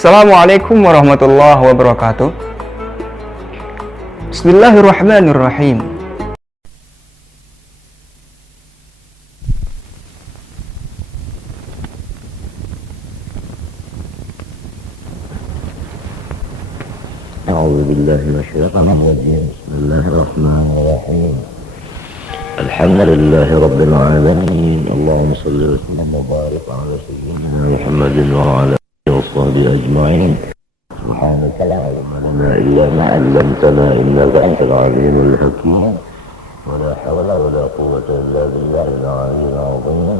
Assalamualaikum warahmatullahi wabarakatuh. Bismillahirrahmanirrahim. أعوذ بالله من الشيطان الرجيم. بسم الله الرحمن الرحيم. الحمد لله رب العالمين. اللهم صل وسلم وبارك على سيدنا محمد وعلى آله وصحبه أجمعين. سبحانك لا علم لنا إلا ما علمتنا إنك أنت العليم الحكيم. ولا حول ولا قوة إلا بالله العلي العظيم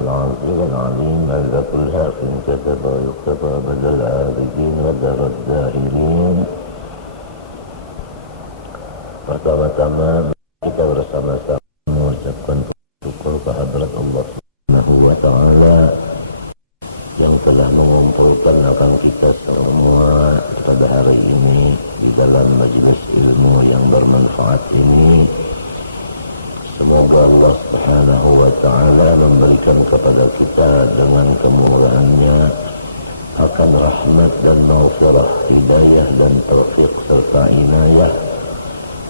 العظيم العليم. ملك كل حق كتب ويكتفى بدل العابدين ودر الداهرين. Pertama-tama kita bersama-sama mengucapkan syukur kehadirat Allah Subhanahu wa Ta'ala yang telah mengumpulkan akan kita semua pada hari ini di dalam majelis ilmu yang bermanfaat ini. Semoga Allah Subhanahu wa Ta'ala memberikan kepada kita dengan kemurahannya akan rahmat dan maghfirah, hidayah dan taufik serta inayah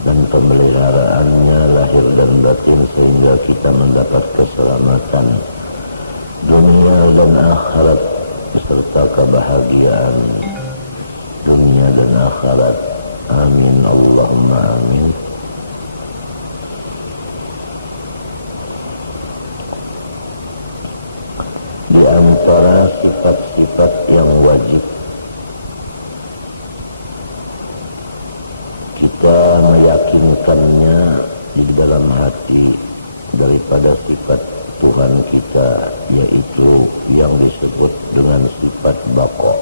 dan pemeliharaannya lahir dan batin sehingga kita mendapat keselamatan dunia dan akhirat beserta kebahagiaan dunia dan akhirat. Amin Allahumma amin. Di antara sifat-sifat yang wajib kita meyakinkannya di dalam hati daripada sifat Tuhan kita, yaitu yang disebut dengan sifat baqa.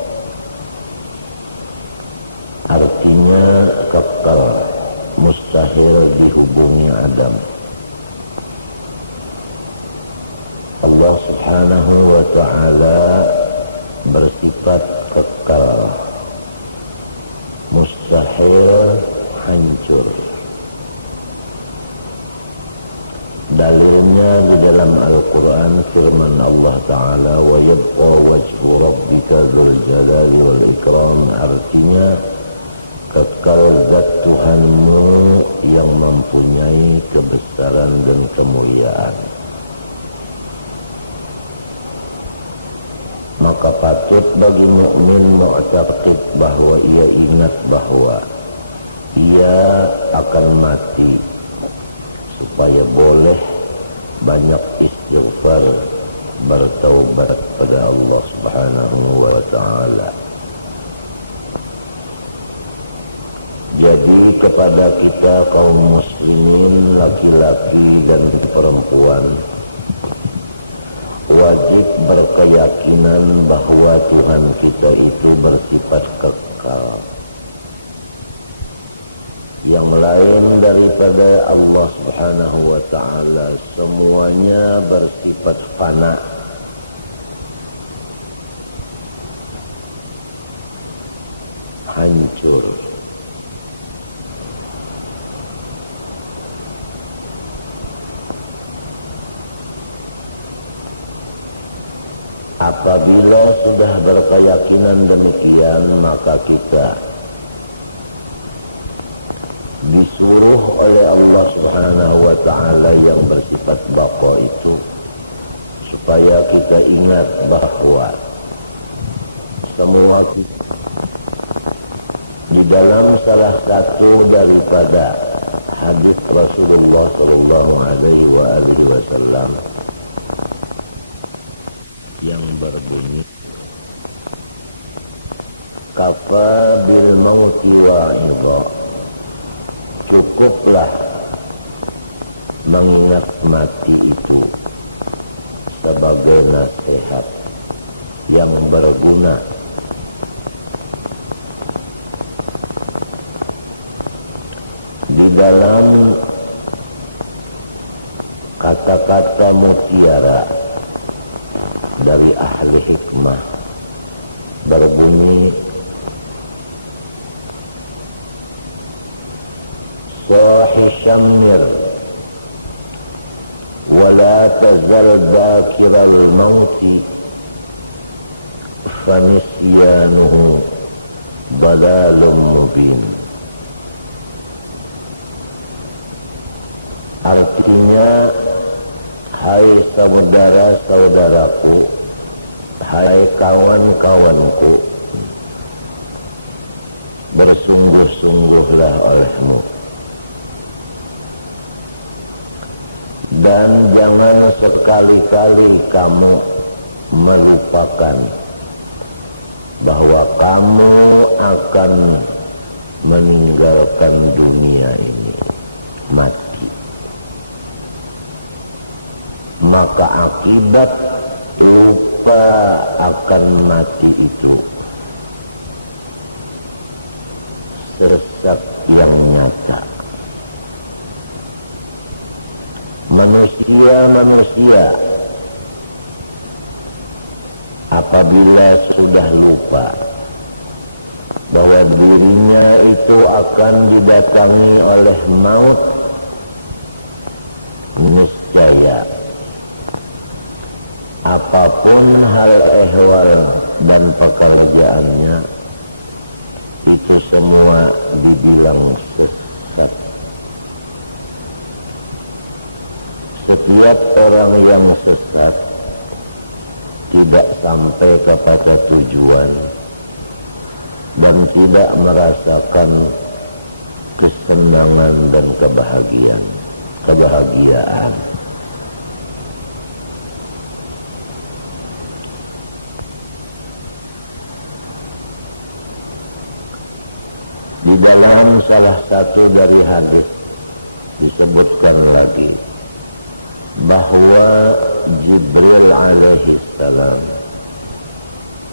Artinya kekal, mustahil dihubungi Adam. Allah Subhanahu wa Ta'ala bersifat kekal, mustahil hancur. Dalilnya di dalam Al-Quran firman Allah Ta'ala wa yabqa wajhu rabbika dzul jalali wal ikram, artinya kekal zat Tuhanmu yang mempunyai kebesaran dan kemuliaan. Maka patut bagi mukmin mu'taqid bahwa ia ingat bahwa ia akan mati, supaya boleh banyak istighfar, bertaubat pada Allah Subhanahu wa Ta'ala. Jadi kepada kita kaum muslimin laki-laki dan perempuan wajib berkeyakinan bahwa Tuhan kita itu bersifat kekal. Yang lain daripada Allah Subhanahu wa Ta'ala semuanya bersifat fana. Hancur. Apabila sudah berkeyakinan demikian, maka kita disuruh oleh Allah Subhanahu wa Ta'ala yang bersifat baqa itu supaya kita ingat bahwa semua di dalam salah satu daripada hadis Rasulullah sallallahu alaihi wasallam yang berbunyi kafa bil mauti wa'idha, cukuplah mengingat mati itu sebagai nasihat yang berguna. Di dalam kata-kata mutiara dari ahli hikmah berbunyi sahi syammir wala tazal dhakiral mauti fanisyanuhu dalalun mubin. Artinya, hai saudara-saudaraku, hai kawan-kawanku, bersungguh-sungguhlah olehmu. Dan jangan sekali-kali kamu melupakan bahwa kamu akan meninggalkan dunia ini, mati. Maka akibat lupa akan mati itu sesat yang nyata. Manusia apabila sudah lupa bahwa dirinya itu akan didatangi oleh maut, niscaya apapun hal ehwal dan pekerjaannya itu semua dibilang sesat. Setiap orang yang sesat tidak sampai kepada tujuan dan tidak merasakan kesenangan dan kebahagiaan. Di dalam salah satu dari hadis disebutkan lagi bahwa Jibril alaihi salam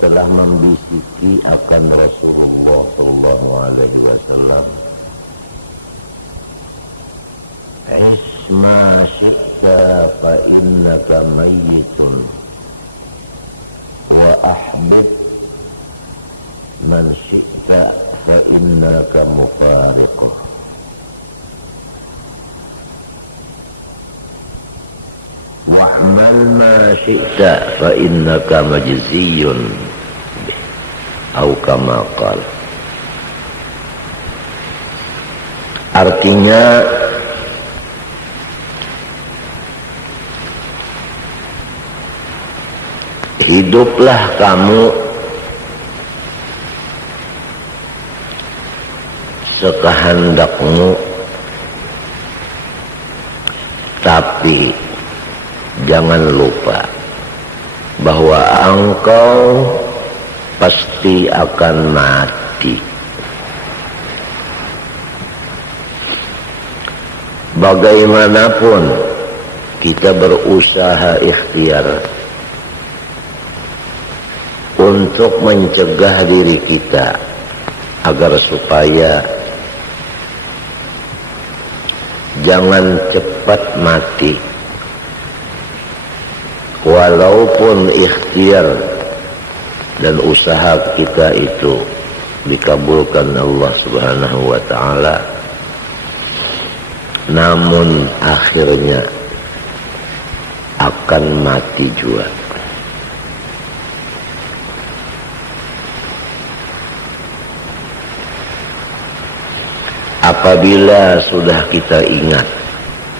telah membisiki akan Rasulullah sallallahu alaihi wasallam, "Ish ma syi'ta fa innaka mayyitun wa ahbib man syi'ta fa innaka mufariquh." Wa'mal ma syi'ta fa innaka majziyun bih, atau kama qala. Artinya, hiduplah kamu sekehendakmu, tapi jangan lupa bahwa engkau pasti akan mati. Bagaimanapun kita berusaha ikhtiar untuk mencegah diri kita agar supaya jangan cepat mati, walaupun ikhtiar dan usaha kita itu dikabulkan Allah Subhanahu wa ta'ala, namun akhirnya akan mati juga. Apabila sudah kita ingat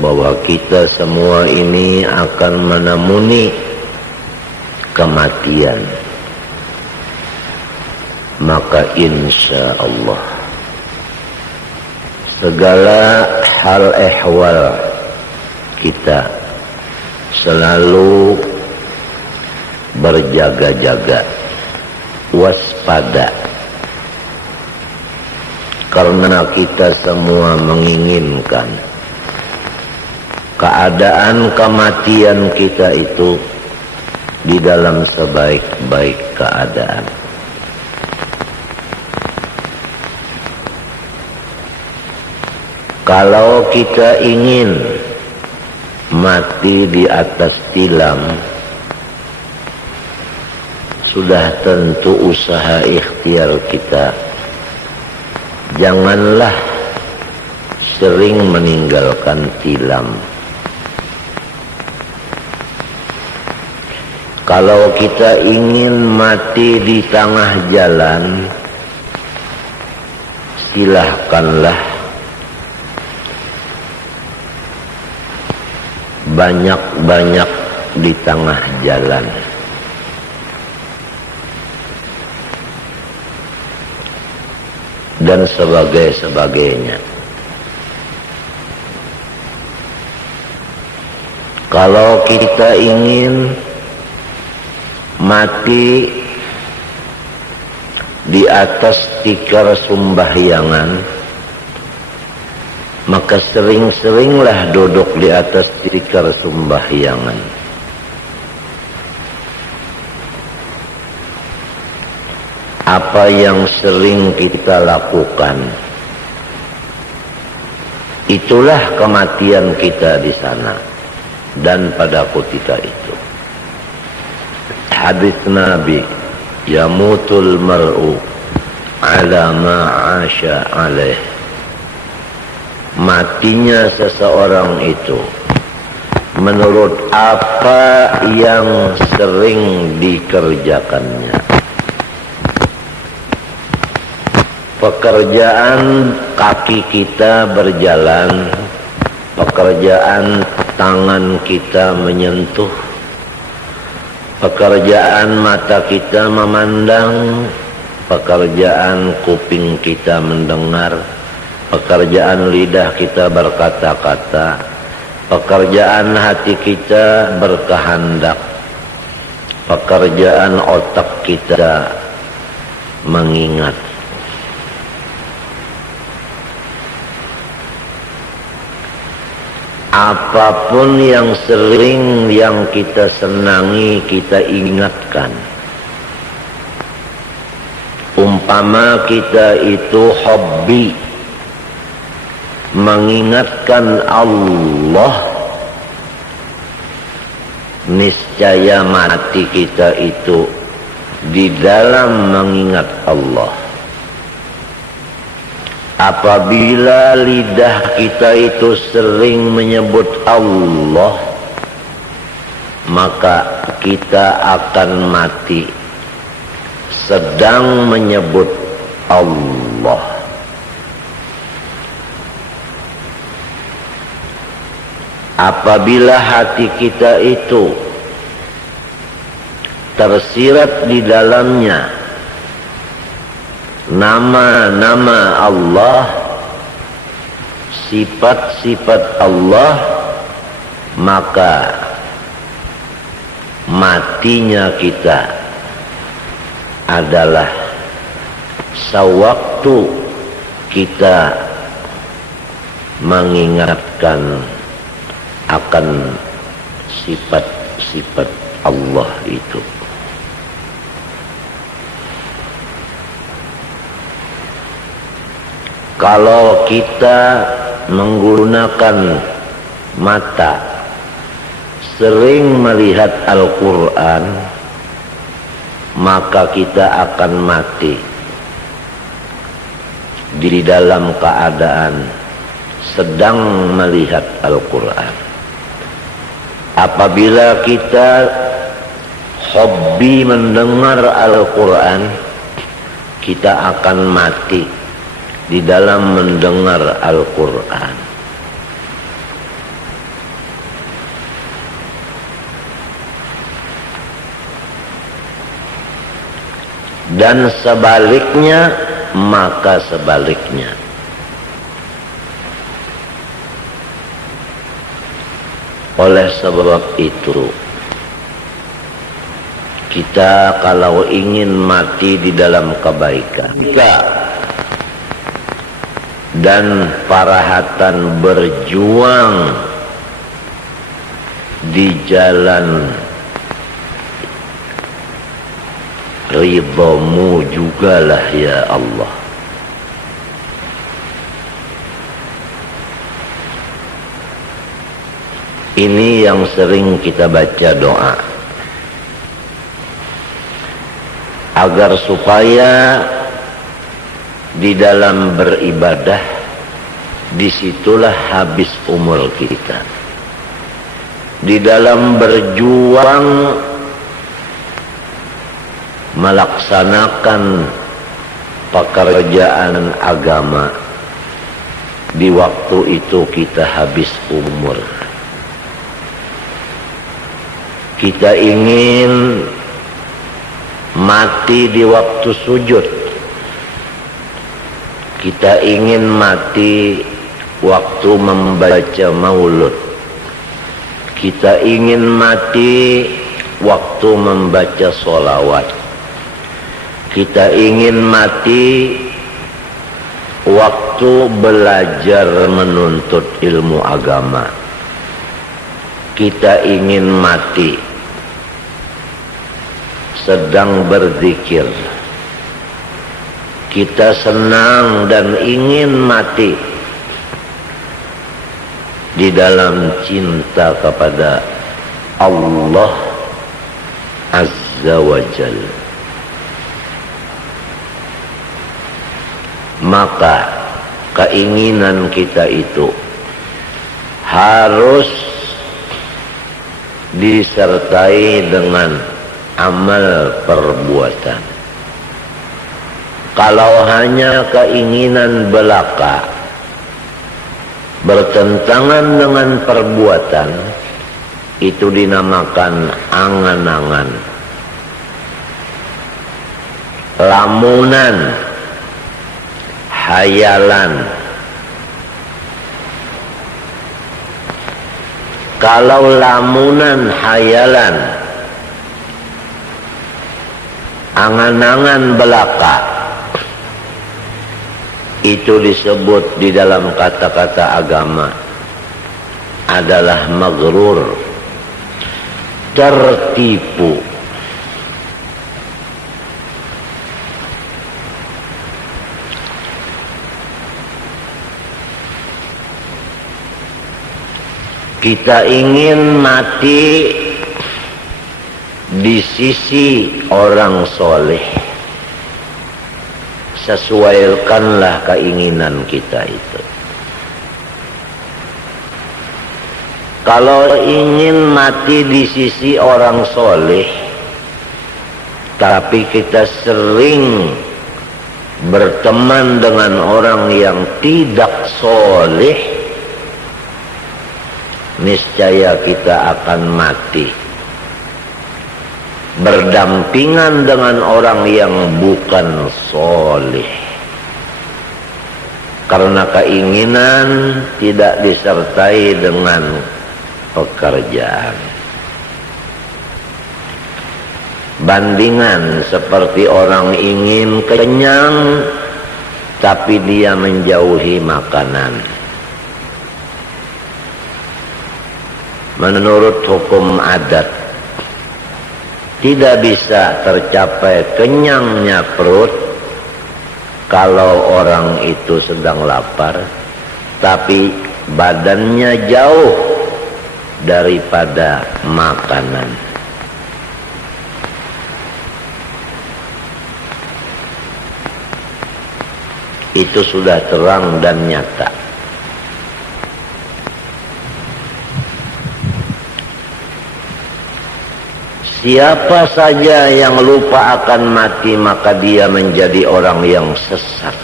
bahwa kita semua ini akan menemui kematian, maka insya Allah segala hal ehwal kita selalu berjaga-jaga, waspada, karena kita semua menginginkan keadaan kematian kita itu di dalam sebaik-baik keadaan. Kalau kita ingin mati di atas tilam, sudah tentu usaha ikhtiar kita janganlah sering meninggalkan tilam. Kalau kita ingin mati di tengah jalan, silahkanlah. Banyak-banyak di tengah jalan. Dan sebagainya. Kalau kita ingin mati di atas tikar sembahyangan, maka sering-seringlah duduk di atas tikar sembahyangan. Apa yang sering kita lakukan, itulah kematian kita di sana dan pada ketika itu. Hadis Nabi, yamutul mar'u ala ma 'asha alaih. Matinya seseorang itu menurut apa yang sering dikerjakannya. Pekerjaan kaki kita berjalan, pekerjaan tangan kita menyentuh, pekerjaan mata kita memandang, pekerjaan kuping kita mendengar, pekerjaan lidah kita berkata-kata, pekerjaan hati kita berkehendak, pekerjaan otak kita mengingat. Apapun yang sering yang kita senangi, kita ingatkan. Umpama kita itu hobi mengingatkan Allah, niscaya mati kita itu di dalam mengingat Allah. Apabila lidah kita itu sering menyebut Allah, maka kita akan mati sedang menyebut Allah. Apabila hati kita itu tersirat di dalamnya nama-nama Allah, sifat-sifat Allah, maka matinya kita adalah sewaktu kita mengingatkan akan sifat-sifat Allah itu. Kalau kita menggunakan mata, sering melihat Al-Quran, maka kita akan mati di dalam keadaan sedang melihat Al-Quran. Apabila kita hobi mendengar Al-Quran, kita akan mati di dalam mendengar Al-Quran. Dan sebaliknya, maka sebaliknya. Oleh sebab itu, kita kalau ingin mati di dalam kebaikan, dan parahatan berjuang di jalan ridhamu jugalah ya Allah. Ini yang sering kita baca doa agar supaya di dalam beribadah, disitulah habis umur kita. Di dalam berjuang melaksanakan pekerjaan agama. Di waktu itu kita habis umur. Kita ingin mati di waktu sujud. Kita ingin mati waktu membaca maulud. Kita ingin mati waktu membaca sholawat. Kita ingin mati waktu belajar menuntut ilmu agama. Kita ingin mati sedang berzikir. Kita senang dan ingin mati di dalam cinta kepada Allah Azza wa Jalla. Maka keinginan kita itu harus disertai dengan amal perbuatan. Kalau hanya keinginan belaka bertentangan dengan perbuatan, itu dinamakan angan-angan, lamunan, hayalan. Kalau lamunan, hayalan, angan-angan belaka, itu disebut di dalam kata-kata agama adalah maghrur, tertipu. Kita ingin mati di sisi orang soleh. Sesuaikanlah keinginan kita itu. Kalau ingin mati di sisi orang soleh, tapi kita sering berteman dengan orang yang tidak soleh, niscaya kita akan mati berdampingan dengan orang yang bukan soleh, karena keinginan tidak disertai dengan pekerjaan. Bandingan seperti orang ingin kenyang tapi dia menjauhi makanan. Menurut hukum adat, tidak bisa tercapai kenyangnya perut kalau orang itu sedang lapar, tapi badannya jauh daripada makanan. Itu sudah terang dan nyata. Siapa saja yang lupa akan mati, maka dia menjadi orang yang sesat.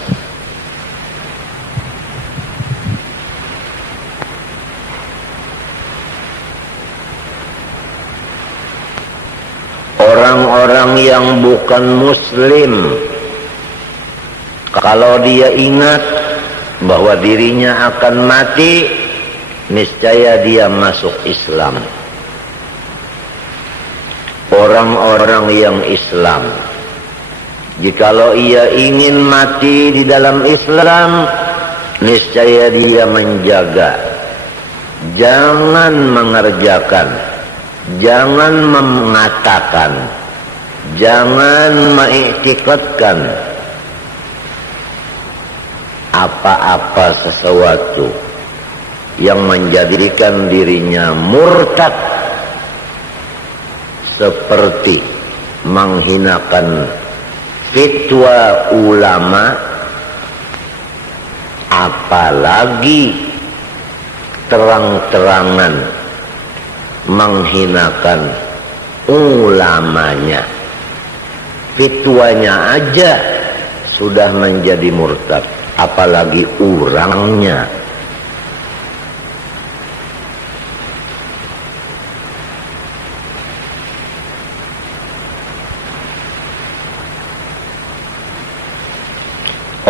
Orang-orang yang bukan muslim, kalau dia ingat bahwa dirinya akan mati, niscaya dia masuk Islam. Orang-orang yang Islam, jikalau ia ingin mati di dalam Islam, niscaya dia menjaga, jangan mengerjakan, jangan mengatakan, jangan mengiktikadkan apa-apa sesuatu yang menjadikan dirinya murtad, seperti menghinakan fatwa ulama, apalagi terang-terangan menghinakan ulamanya. Fitwanya aja sudah menjadi murtad, apalagi orangnya.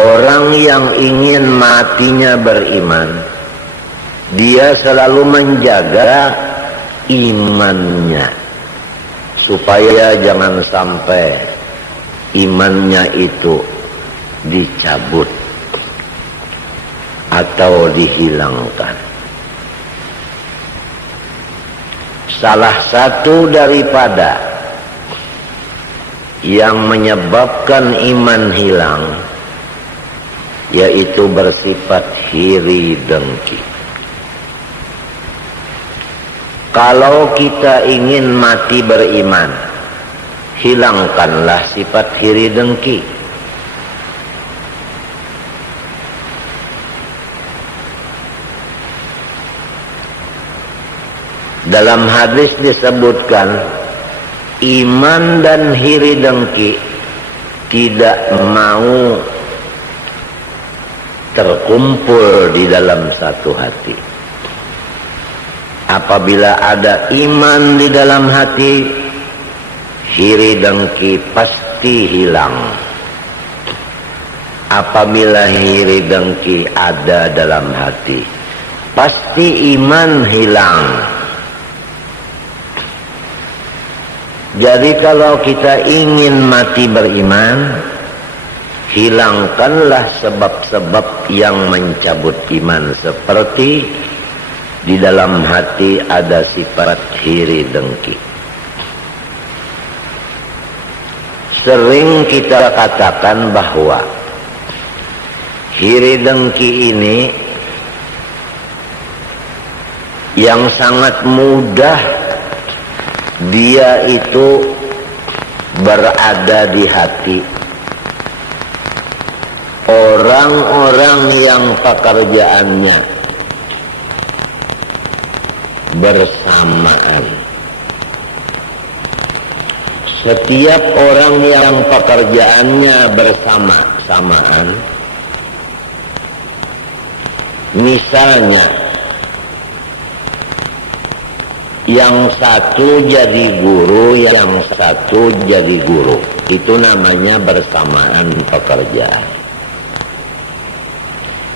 Orang yang ingin matinya beriman, dia selalu menjaga imannya supaya jangan sampai imannya itu dicabut atau dihilangkan. Salah satu daripada yang menyebabkan iman hilang yaitu bersifat iri dengki. Kalau kita ingin mati beriman, hilangkanlah sifat iri dengki. Dalam hadis disebutkan, iman dan iri dengki tidak mau terkumpul di dalam satu hati. Apabila ada iman di dalam hati, iri dengki pasti hilang. Apabila iri dengki ada dalam hati, pasti iman hilang. Jadi kalau kita ingin mati beriman, hilangkanlah sebab-sebab yang mencabut iman, seperti di dalam hati ada sifat iri dengki. Sering kita katakan bahwa iri dengki ini yang sangat mudah dia itu berada di hati orang-orang yang pekerjaannya bersamaan. Setiap orang yang pekerjaannya bersamaan, misalnya yang satu jadi guru, yang satu jadi guru, itu namanya bersamaan pekerjaan.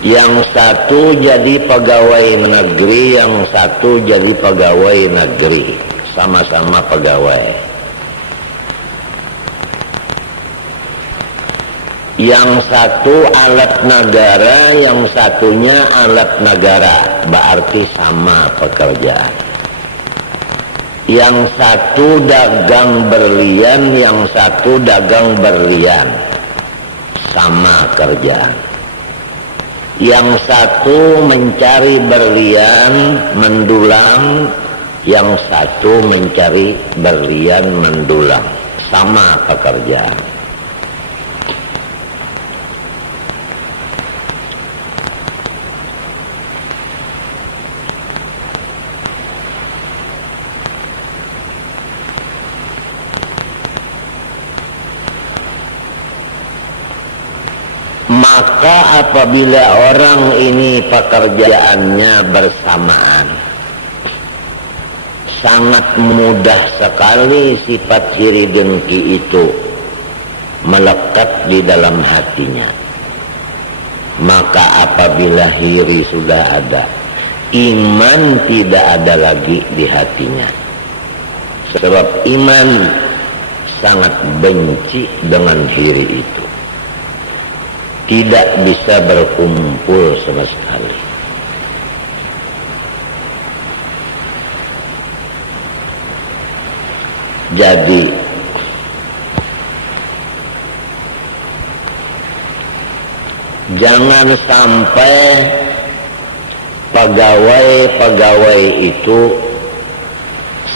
Yang satu jadi pegawai negeri, yang satu jadi pegawai negeri, sama-sama pegawai. Yang satu alat negara, yang satunya alat negara, berarti sama pekerjaan. Yang satu dagang berlian, yang satu dagang berlian, sama kerjaan. Yang satu mencari berlian mendulang, yang satu mencari berlian mendulang, sama pekerjaan. Maka apabila orang ini pekerjaannya bersamaan, sangat mudah sekali sifat iri dengki itu melekat di dalam hatinya. Maka apabila iri sudah ada, iman tidak ada lagi di hatinya. Sebab iman sangat benci dengan iri itu, tidak bisa berkumpul sama sekali. Jadi jangan sampai pegawai-pegawai itu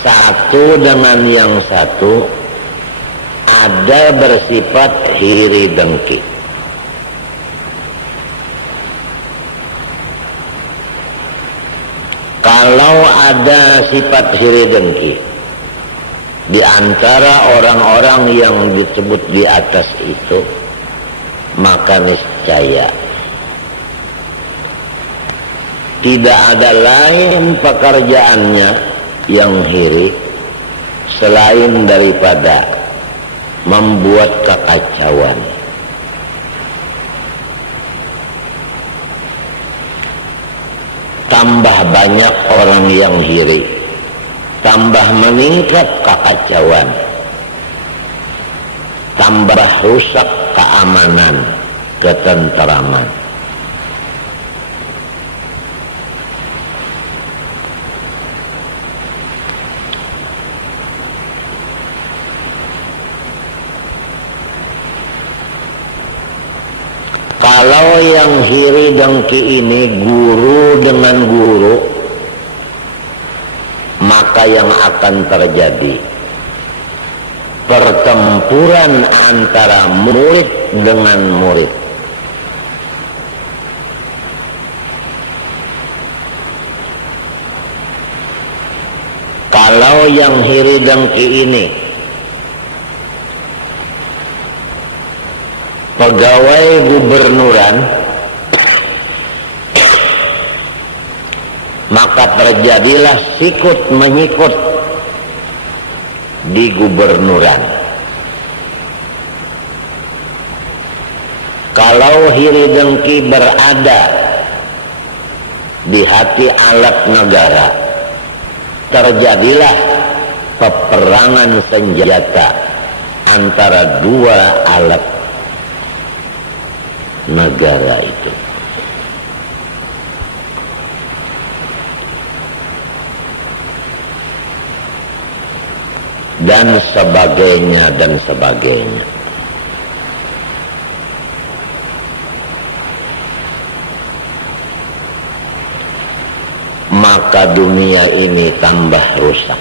satu dengan yang satu ada bersifat iri dengki. Kalau ada sifat iri dengki, Di antara orang-orang yang disebut di atas itu, maka niscaya tidak ada lain pekerjaannya yang hiri selain daripada membuat kekacauan. Tambah banyak orang yang hiri, tambah meningkat kekacauan, tambah rusak keamanan, ketentraman. Kalau yang hiri dengki ini guru dengan guru, maka yang akan terjadi pertempuran antara murid dengan murid. Kalau yang hiri dengki ini pegawai gubernuran, maka terjadilah sikut menyikut di gubernuran. Kalau hiri dengki berada di hati alat negara, terjadilah peperangan senjata antara dua alat negara itu. Dan sebagainya dan sebagainya. Maka dunia ini tambah rusak.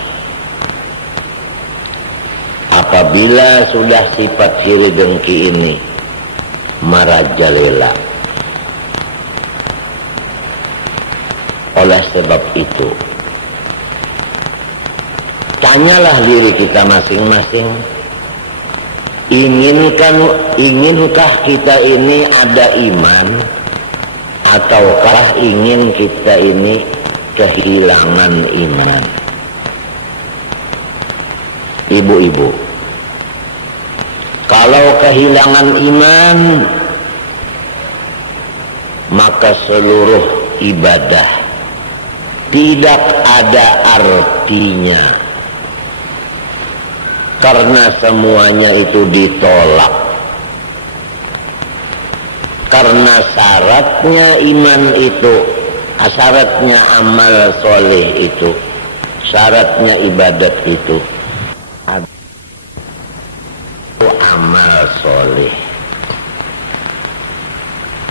Apabila sudah sifat hiri dengki ini merajalela. Oleh sebab itu, tanyalah diri kita masing-masing, inginkah kita ini ada iman, ataukah ingin kita ini kehilangan iman? Ibu-ibu, kalau kehilangan iman, maka seluruh ibadah tidak ada artinya, karena semuanya itu ditolak. Karena syaratnya iman itu, syaratnya amal soleh itu, syaratnya ibadat itu amal soleh.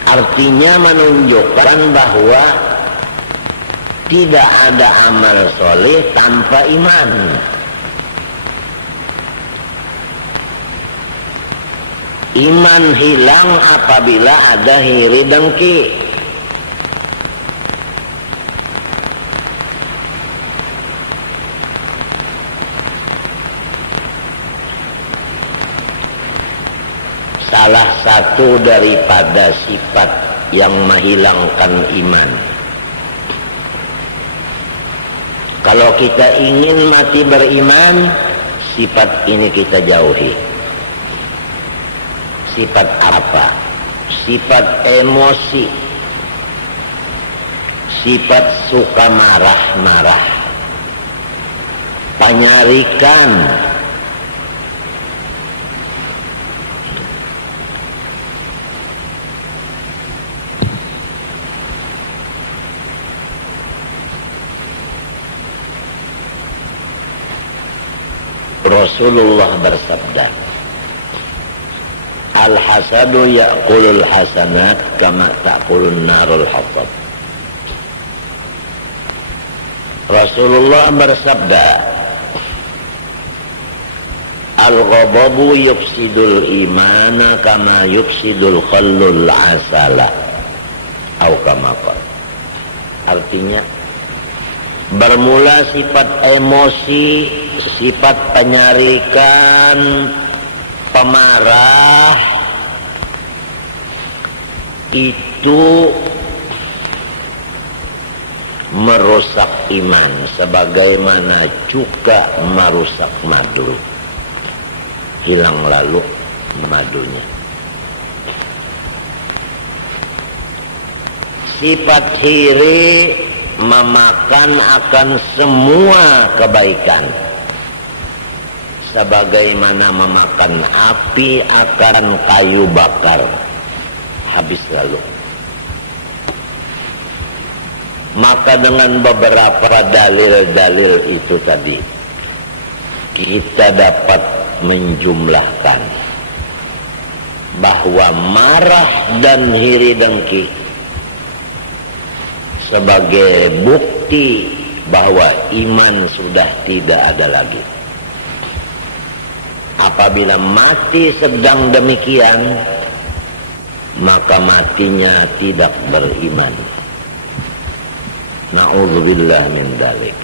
Artinya menunjukkan bahwa tidak ada amal soleh tanpa iman. Iman hilang apabila ada hiri dengki. Salah satu daripada sifat yang menghilangkan iman, kalau kita ingin mati beriman, sifat ini kita jauhi. Sifat apa? Sifat emosi, sifat suka marah-marah, penyarikan, Rasulullah bersabda, al-hasadu ya'kulul hasanat kama ta'kulun narul hatab. Rasulullah bersabda, al-ghadabu yufsidul imana kama yufsidul khallul asala, atau kama qala. Artinya, bermula sifat emosi sifat penyarikan, pemarah itu merusak iman, sebagaimana juga merusak madu. Hilang lalu madunya. Sifat iri memakan akan semua kebaikan, sebagaimana memakan api akan kayu bakar, habis lalu. Maka dengan beberapa dalil-dalil itu tadi, kita dapat menjumlahkan bahwa marah dan iri dengki sebagai bukti bahwa iman sudah tidak ada lagi. Apabila mati sedang demikian, maka matinya tidak beriman. Na'udzubillah min dzalik.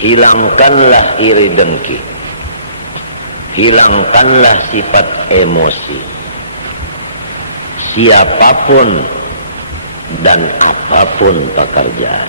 Hilangkanlah iri dengki, hilangkanlah sifat emosi. Siapapun dan apapun pekerjaan,